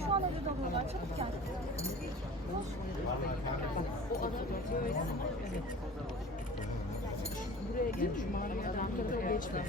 şu an öyle dalıyorlar. Çabuk gel. O adam böyle. Buraya gel. Şu mavi adam tarafa geçme.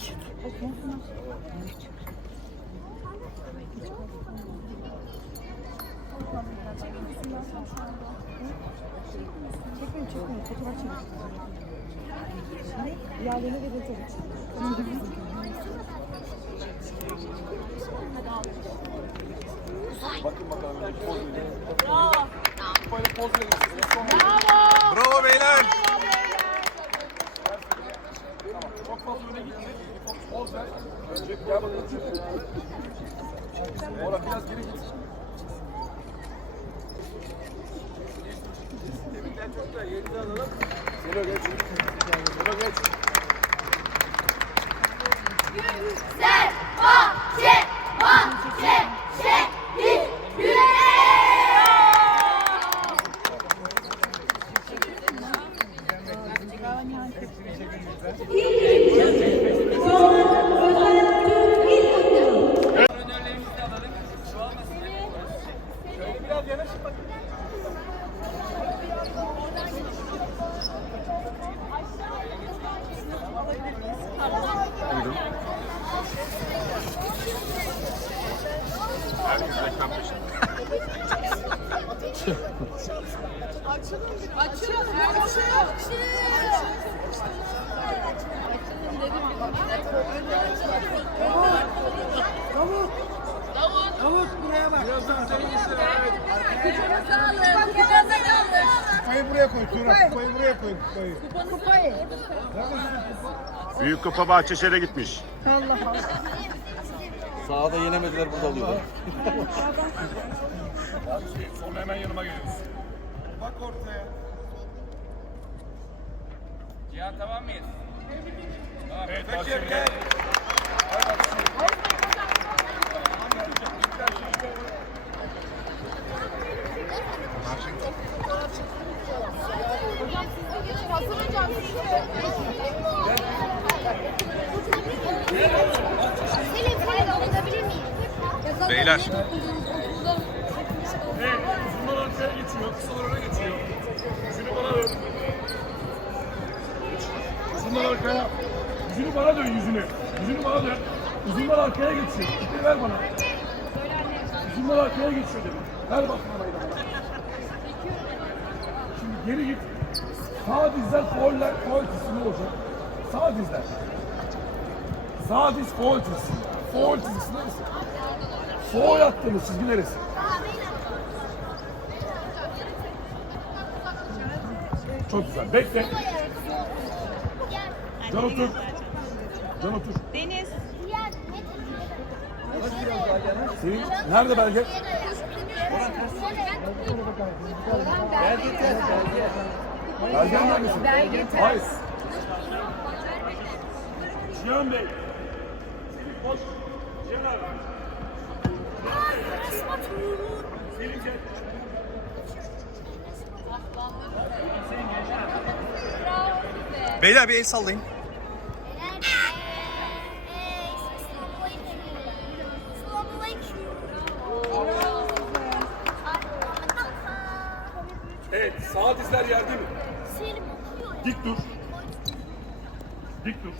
Böyle yürümeye başlayalım. Öyle mi? Arkalarından yürü. Çekmeyin çekmeyin. Fotoğraf çekin. Yerlerine verin tabii. Bravo beyler. Çok fazla öne gitme. Poz ver. Önce gel bakalım. Orada biraz geri git. Tebrikler çocuklar. Yerinizi alalım. Selo geç. Selo geç. Güzel Birazdan senin işin. Kupayı buraya koy Tuğra. Kupayı buraya koy. Kupayı. Büyük Kupa Bahçeşehir'e gitmiş. Sahada yenemediler burada alıyorlar. Sonra hemen yanıma geliyorsun. Bak ortaya. Cihan tamam mıyız? Evet, Selim alabilir miyim? Beyler. Arkaya. Yüzünü bana dön yüzünü. Yüzünü bana dön. Uzunlar arkaya geçiyor. İpi ver bana. Uzunlar arkaya geçiyor dedim. Ver bak bana bana. Şimdi geri git. Sağ dizler fauller, faul çizgisi olacak. Sağ dizler. Sağ diz faul çizgisi. Faul çizgisi neresi? Faul attığımız çizgi neresi? Çok güzel. Bekle. Can otur. Can otur. Deniz. Senin nerede belge? Belgen neredesin? Belge Hayır. Cihan Bey. Koş. Cihan abi. Selim gel. Selim Beyler bir el sallayın. Sağ dizler yerde mi? Dik dur. Dik dur.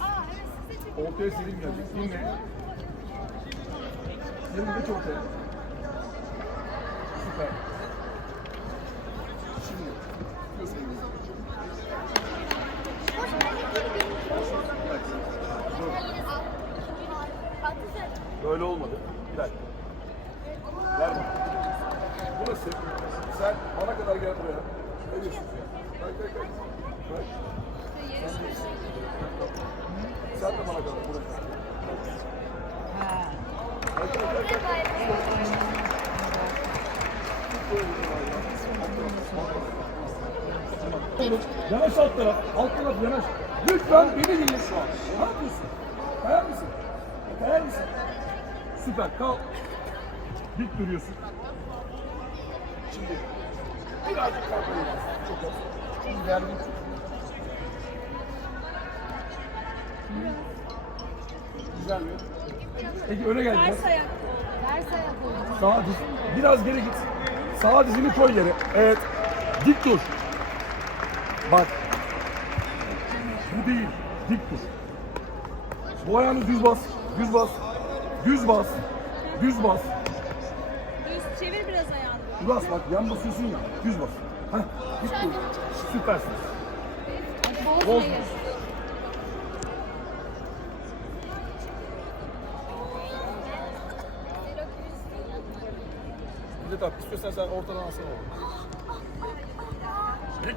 Ortaya Selim gelecek. Dinle. Selim geç ortaya. Süper. Şimdi. tutuyor Selim'i. Böyle olmadı. Bir dakika. Ver bana. Burası. Sen bana kadar gel buraya. Ne diyorsun sen? Kay kay kay. Kay. Sen de- Sen de bana kadar buraya. Kay kay kay kay. Yanaş alt taraf. Alt taraf yanaş. Lütfen beni dinle şu an. Ne yapıyorsun? Kayar mısın? Kayar mısın? Süper. Kalk. Dik duruyorsun. Şimdi birazcık kalkayım. Çok az. Şimdi gergin tut. Güzel mi? Peki öne gel biraz. Sağa diz. Biraz geri git. Sağa dizini koy yere. Evet. Dik dur. Bak. Bu değil. Dik dur. Bu ayağını düz bas. Düz bas. Düz bas. Düz bas. Düz çevir biraz ayağını. Bas bak yan basıyorsun ya. Düz bas. Heh. Dik dur. Süpersin. Bozma. Bir de tabii istiyorsan sen ortadan alsana oğlum.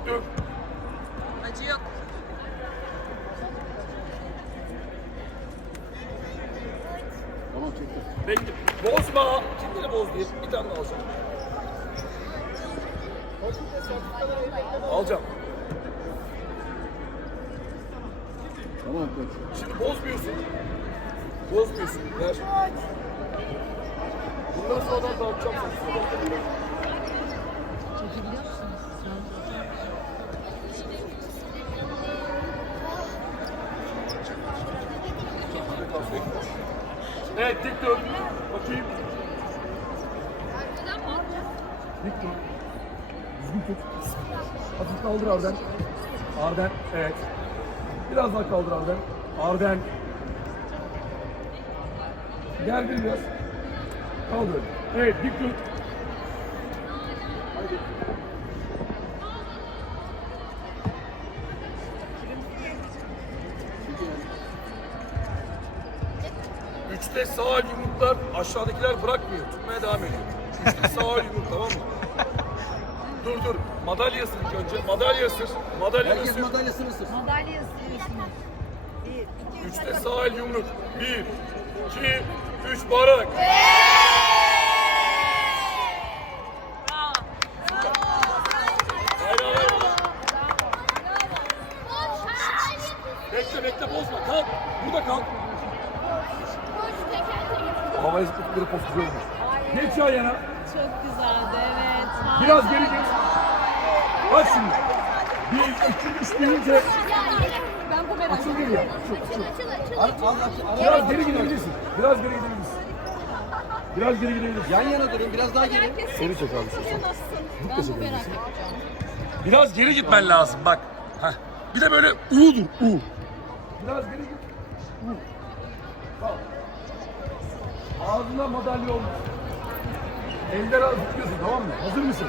Dur. Acı yok. Tamam çektim. Bekle. Bozma. De boz diye. Bir tane daha alacağım. Alacağım. Tamam koç. Şimdi bozmuyorsun. Bozmuyorsun. Ver. Bunları sonradan dağıtacağım. Çekebiliyor musunuz? Evet dik dur. Bakayım. Dik dur. Düzgün tut. Hafif kaldır Arden. Arden. Evet. Biraz daha kaldır Arden. Arden. Gerdir biraz. Kaldır. Evet dik dur. Haydi. Üçte sağ yumruklar aşağıdakiler bırakmıyor. Tutmaya devam ediyor. Üçte sağ yumruk tamam mı? Dur dur. Madalya ısır ilk önce. Madalya ısır. Madalya ısır. madalyasını ısır. Madalya ısırıyorsunuz. Üçte sağ el yumruk. Bir, iki, üç bağırarak. Hayır hayır hayır. Bekle bekle bozma. Kalk. Burada kalk. Post güzel olmuş. Geç yan yana. Çok güzeldi evet. Biraz geri git. Bak şimdi. Bir, iki, üç deyince Ben bu merak açıl geriye. Açıl, açıl. Az Biraz geri gidebilirsin. Biraz geri gidebilirsin. Biraz geri gidebilirsin. Yan yana durun biraz daha geri. Seni çek abi. Ben bu merak ettim. Biraz geri gitmen lazım bak. Heh. Bir de böyle U dur. U. Biraz geri git. U. Bak. Ağzına. Eller ağzı tutuyorsun tamam mı? Hazır mısın?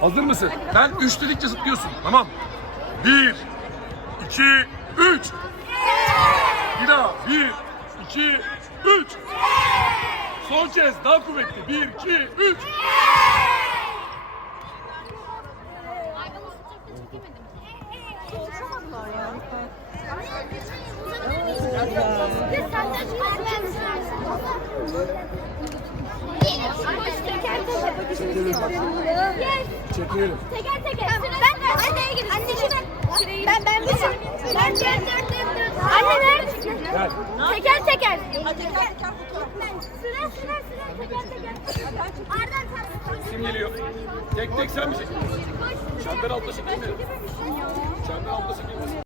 Hazır mısın? Ben üç dedikçe zıplıyorsun. Tamam. Bir, iki, üç. Bir daha. Bir, iki, üç. Son kez daha kuvvetli. Bir, iki, üç. Çekelim. Teker teker. Ben anneye gidin. Anne şuna. Ben ben bir Ben ben Anne ver. Teker teker. Sıra sıra sıra teker teker. Ardan sen. Kim geliyor? Tek tek sen mi çekiyorsun? Çember altı çekilmiyor. Çember altı çekilmiyor.